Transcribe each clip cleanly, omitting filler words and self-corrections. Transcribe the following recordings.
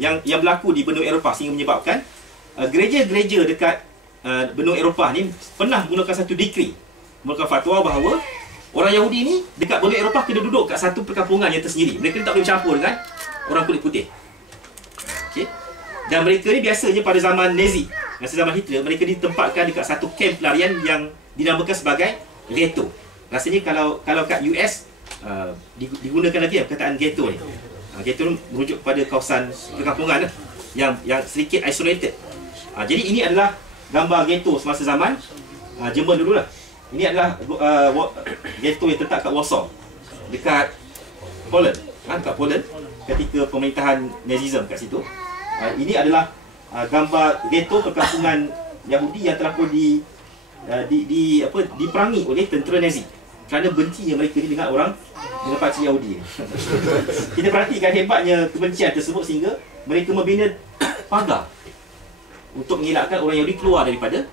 yang berlaku di benua Eropah sehingga menyebabkan gereja-gereja dekat benua Eropah ni pernah menggunakan satu dekri, menggunakan fatwa bahawa orang Yahudi ni dekat benua Eropah kena duduk kat satu perkampungan yang tersendiri. Mereka ni tak boleh bercampur dengan orang kulit putih. Okey. Dan mereka ni biasanya pada zaman Nazi, masa zaman Hitler, mereka ditempatkan dekat satu kamp pelarian yang dinamakan sebagai ghetto. Rasanya kalau kat US digunakan lagi perkataan ghetto ni. Ghetto ni merujuk kepada kawasan perkampungan yang sedikit isolated. Jadi ini adalah gambar ghetto semasa zaman Jerman dululah. Ini adalah ghetto yang terletak kat Warsaw, dekat Poland, dekat Poland ketika pemerintahan Nazism kat situ. Ini adalah gambar ghetto perkampungan Yahudi yang telah pun diperangi oleh tentera Nazi kerana bencinya mereka ni dengan orang, dengan pakcik Yahudi. Kita perhatikan hebatnya kebencian tersebut sehingga mereka membina pagar untuk mengelakkan orang Yahudi keluar daripada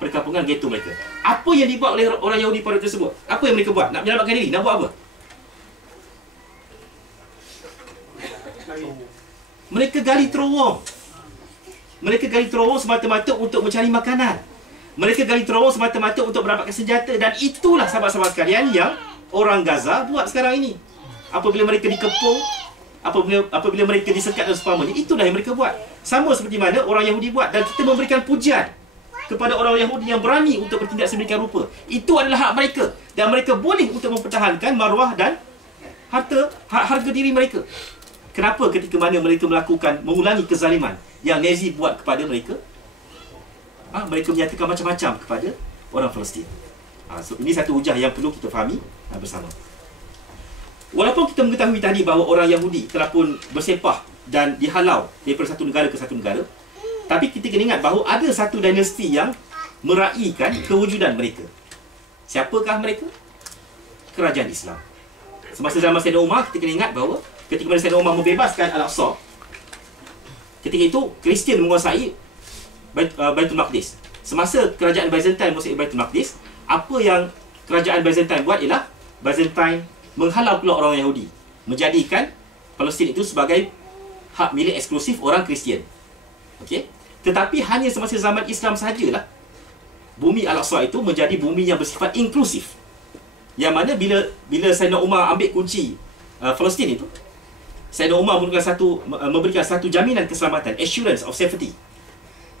perkampungan ghetto mereka. Apa yang dibuat oleh orang Yahudi pada tersebut? Apa yang mereka buat? Nak menyelamatkan diri? Nak buat apa? Mereka gali terowong. Mereka gali terowong semata-mata untuk mencari makanan. Mereka gali terowong semata-mata untuk mendapatkan senjata. Dan itulah sahabat-sahabat sekalian yang orang Gaza buat sekarang ini. Apabila mereka dikepung, apabila mereka disekat dan seumpamanya, itulah yang mereka buat. Sama seperti mana orang Yahudi buat. Dan kita memberikan pujian kepada orang Yahudi yang berani untuk bertindak sedemikian rupa. Itu adalah hak mereka. Dan mereka boleh untuk mempertahankan maruah dan harga diri mereka. Kenapa ketika mana mereka mengulangi kezaliman yang Nazi buat kepada mereka, mereka menyatakan macam-macam kepada orang Palestin. So ini satu hujah yang perlu kita fahami bersama. Walaupun kita mengetahui tadi bahawa orang Yahudi telah pun bersepah dan dihalau daripada satu negara ke satu negara, tapi kita kena ingat bahawa ada satu dinasti yang meraihkan kewujudan mereka. Siapakah mereka? Kerajaan Islam. Semasa zaman Sayyidina Umar, kita kena ingat bahawa ketika mana Sayyidina Umar membebaskan Al-Aqsa, ketika itu Kristian menguasai Baitul Maqdis. Semasa kerajaan Byzantine menguasai Baitul Maqdis, apa yang kerajaan Byzantine buat ialah Byzantine menghalau pula orang Yahudi, menjadikan Palestin itu sebagai hak milik eksklusif orang Kristian. Okey. Tetapi hanya semasa zaman Islam sahajalah bumi Al-Aqsa itu menjadi bumi yang bersifat inklusif. Yang mana bila Sayyidina Umar ambil kunci Palestin itu, Sayyidina Umar memberikan satu jaminan keselamatan, assurance of safety.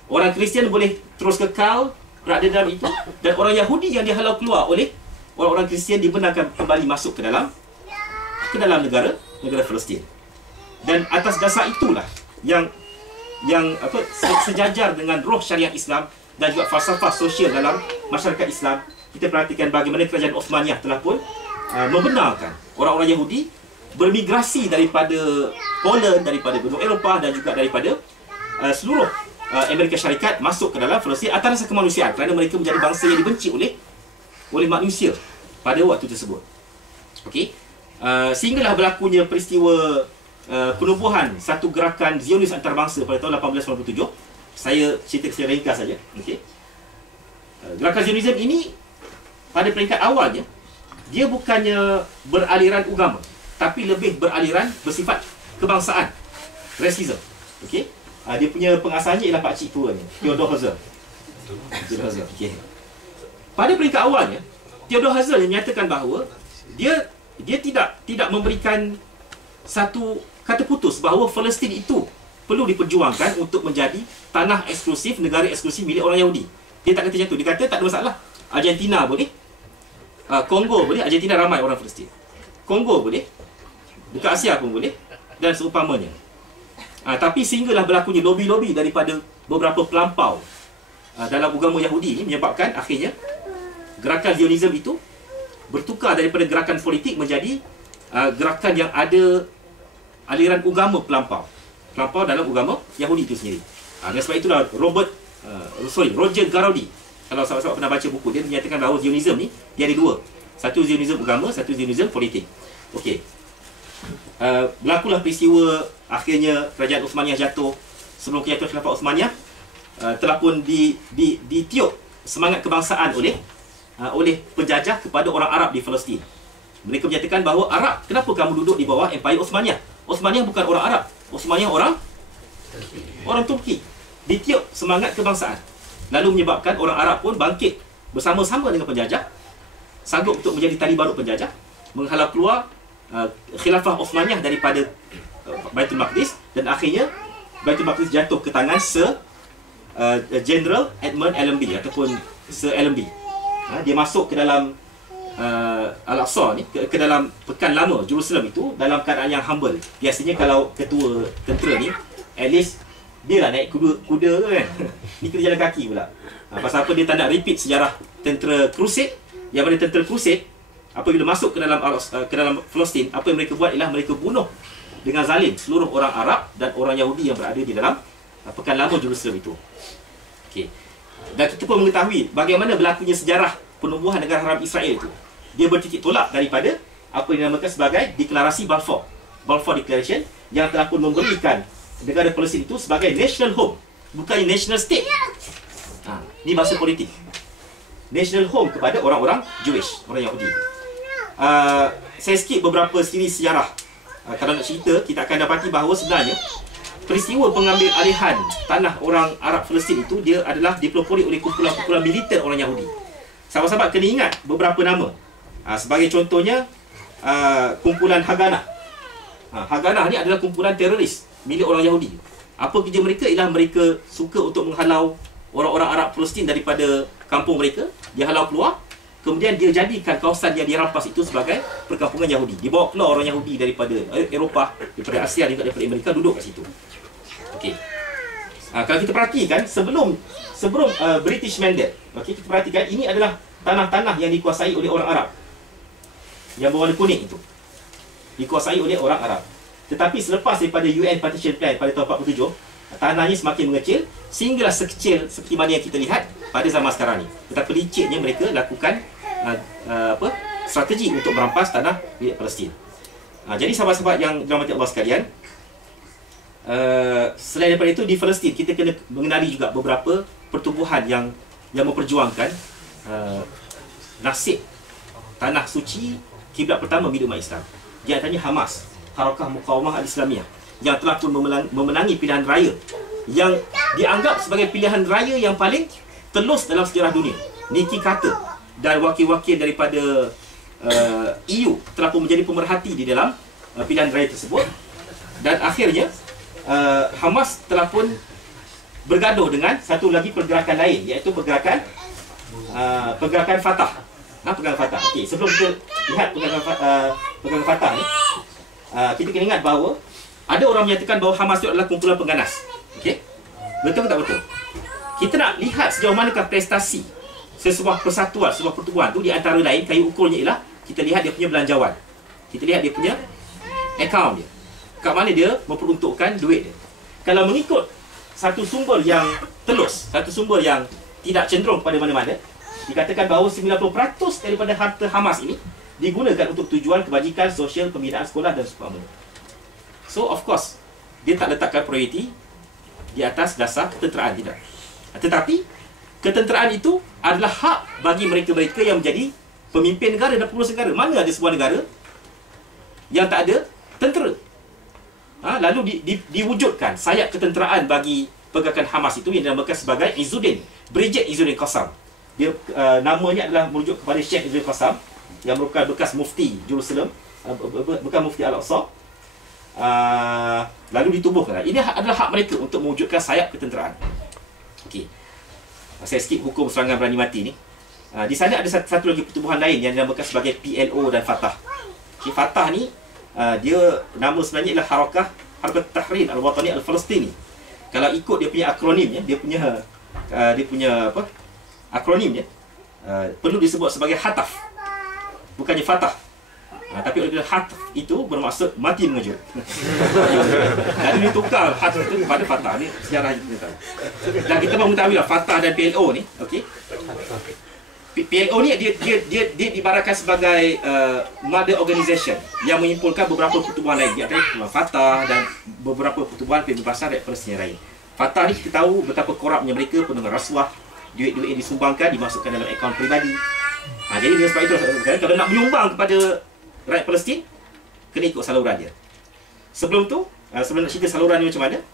Orang Kristian boleh terus kekal berada dalam itu, dan orang Yahudi yang dihalau keluar oleh orang-orang Kristian dibenarkan kembali masuk ke dalam negara Palestin. Dan atas dasar itulah yang sejajar dengan roh syariat Islam dan juga falsafah sosial dalam masyarakat Islam. Kita perhatikan bagaimana kerajaan Osmaniyah telah pun membenarkan orang-orang Yahudi bermigrasi daripada Poland, daripada benua Eropah dan juga daripada seluruh Amerika Syarikat masuk ke dalam Palestin atas rasa kemanusiaan, kerana mereka menjadi bangsa yang dibenci oleh manusia pada waktu tersebut. Okey. Sehinggalah berlakunya peristiwa penubuhan satu gerakan Zionis antarabangsa pada tahun 1897. Saya cerita secara ringkas saja. Okey. Gerakan Zionism ini pada peringkat awalnya dia bukannya beraliran agama, tapi lebih beraliran bersifat kebangsaan, racism. Okey. Dia punya pengasasnya ialah pakcik tuanya, Theodor Herzl. Okay. Pada peringkat awalnya, Theodor Herzl menyatakan bahawa dia tidak memberikan satu kata putus bahawa Palestin itu perlu diperjuangkan untuk menjadi tanah eksklusif, negara eksklusif milik orang Yahudi. Dia tak kata macam tu. Dia kata tak ada masalah. Argentina boleh, Kongo boleh. Argentina ramai orang Palestin. Kongo boleh, dekat Asia pun boleh, dan seumpamanya. Tapi sehinggalah berlakunya lobi-lobi daripada beberapa pelampau dalam agama Yahudi ini menyebabkan akhirnya gerakan Zionism itu bertukar daripada gerakan politik menjadi gerakan yang ada aliran agama pelampau dalam agama Yahudi itu sendiri. Oleh sebab itulah Roger Garaudy, kalau sahabat-sahabat pernah baca buku dia, menyatakan bahawa Zionism ni dia ada dua. Satu Zionism agama, satu Zionism politik. Okey. Berlakulah peristiwa akhirnya kerajaan Uthmaniyah jatuh. Sebelum kejatuhan Khilafah Uthmaniyah, telah pun ditiup semangat kebangsaan oleh penjajah kepada orang Arab di Palestin. Mereka menyatakan bahawa Arab, kenapa kamu duduk di bawah Empire Uthmaniyah? Uthmaniyah bukan orang Arab, Uthmaniyah orang Orang Turki ditiup semangat kebangsaan, lalu menyebabkan orang Arab pun bangkit bersama-sama dengan penjajah, sanggup untuk menjadi tali barut penjajah, menghalau keluar khilafah Osmaniyah daripada Baitul Maqdis, dan akhirnya Baitul Maqdis jatuh ke tangan General Edmund Allenby ataupun Sir Allenby. Dia masuk ke dalam Al-Aqsa ni, ke dalam pekan lama Jerusalem itu dalam keadaan yang humble. Biasanya kalau ketua tentera ni, at least dia lah naik kuda kan. Ni kena jalan kaki pula. Pasal apa dia tak nak repeat sejarah tentera Crusade, yang mana tentera Crusade apabila masuk ke dalam Palestin, apa yang mereka buat ialah mereka bunuh dengan zalim seluruh orang Arab dan orang Yahudi yang berada di dalam pekan lama Jerusalem itu. Okey. Dan kita pun mengetahui bagaimana berlakunya sejarah penubuhan negara haram Israel itu. Dia bertitik tolak daripada apa yang dinamakan sebagai Deklarasi Balfour, Balfour Declaration, yang telah pun memberikan negara Palestin itu sebagai national home, bukannya national state. Ini bahasa politik. National home kepada orang-orang Jewish, orang Yahudi. Saya skip beberapa siri sejarah. Kalau nak cerita, kita akan dapati bahawa sebenarnya peristiwa pengambil alihan tanah orang Arab Palestin itu dia adalah dipelopori oleh kumpulan-kumpulan militer orang Yahudi. Sahabat-sahabat kena ingat beberapa nama. Sebagai contohnya kumpulan Haganah. Haganah ni adalah kumpulan teroris milik orang Yahudi. Apa kerja mereka ialah mereka suka untuk menghalau orang-orang Arab Palestin daripada kampung mereka. Dia halau keluar, kemudian dia jadikan kawasan yang dirampas itu sebagai perkampungan Yahudi. Dibawa keluar orang Yahudi daripada Eropah, daripada Asia, juga daripada Amerika, duduk kat situ. Okey. Kalau kita perhatikan sebelum British Mandate, okey, kita perhatikan ini adalah tanah-tanah yang dikuasai oleh orang Arab. Yang berwarna kuning itu dikuasai oleh orang Arab. Tetapi selepas daripada UN Partition Plan pada tahun 47, tanahnya semakin mengecil sehinggalah sekecil seperti mana yang kita lihat pada zaman sekarang ni. Betapa liciknya mereka lakukan strategi untuk merampas tanah milik Palestin. Jadi sahabat-sahabat yang dirahmati Allah sekalian, selain daripada itu di Palestin kita kena mengenali juga beberapa pertubuhan yang memperjuangkan nasib tanah suci kiblat pertama milik umat Islam. Di antaranya Hamas, Harakah Muqawamah Al-Islamiyah, yang telah pun memenangi pilihan raya yang dianggap sebagai pilihan raya yang paling telus dalam sejarah dunia. Nikki Carter dan wakil-wakil daripada EU telah pun menjadi pemerhati di dalam pilihan raya tersebut. Dan akhirnya Hamas telah pun bergaduh dengan satu lagi pergerakan lain, iaitu pergerakan Fatah. Pergerakan Fatah. Okey, sebelum kita lihat pergerakan Fatah ni, kita kena ingat bahawa ada orang menyatakan bahawa Hamas itu adalah kumpulan pengganas. Okey? Betul ke tak betul? Kita nak lihat sejauh manakah prestasi sesebuah persatuan, sebuah pertubuhan tu, di antara lain kayu ukurnya ialah kita lihat dia punya belanjawan. Kita lihat dia punya akaun dia. Kat mana dia memperuntukkan duit dia. Kalau mengikut satu sumber yang telus, satu sumber yang tidak cenderung kepada mana-mana, dikatakan bahawa 90% daripada harta Hamas ini digunakan untuk tujuan kebajikan sosial, pembinaan sekolah dan sebagainya. So of course, dia tak letakkan prioriti di atas dasar ketenteraan, tidak. Tetapi ketenteraan itu adalah hak bagi mereka-mereka yang menjadi pemimpin negara dan pengurus negara. Mana ada sebuah negara yang tak ada tentera? Lalu diwujudkan sayap ketenteraan bagi pergerakan Hamas itu yang dinamakan sebagai Izzuddin, Brigade Izzuddin Qassam. Dia namanya adalah merujuk kepada Sheikh Izzuddin Qassam yang merupakan bekas mufti Jerusalem, bekas mufti Al-Aqsa. Lalu ditubuhkan. Ini adalah hak mereka untuk mewujudkan sayap ketenteraan. Okey. Saya skip hukum serangan berani mati ni. Di sana ada satu lagi pertubuhan lain yang dinamakan sebagai PLO dan Fatah. Okay, Fatah ni dia nama sebenarnya ialah Harakah Tahrir Al-Watani Al-Falastini. Kalau ikut dia punya akronimnya, dia punya akronimnya perlu disebut sebagai Hataf, bukannya Fatah. Tapi oleh Hataf itu bermaksud mati mengejut. Lalu ditukar Hataf itu kepada Fatah. Ini sejarah yang kita tahu. Dan kita mahu mengetahui lah Fatah dan PLO ni, okey. PLO ni dia diibaratkan sebagai mother organisation yang menyimpulkan beberapa pertubuhan lain, iaitu Fatah dan beberapa pertubuhan pembebasan rakyat Palestin lain. Fatah ni kita tahu betapa korupnya mereka, penuh rasuah, duit-duit yang disumbangkan dimasukkan dalam akaun peribadi. Jadi dengan sebab itu kalau nak menyumbang kepada rakyat Palestin, kena ikut saluran dia. Sebelum tu, sebelum nak cerita saluran ni macam mana,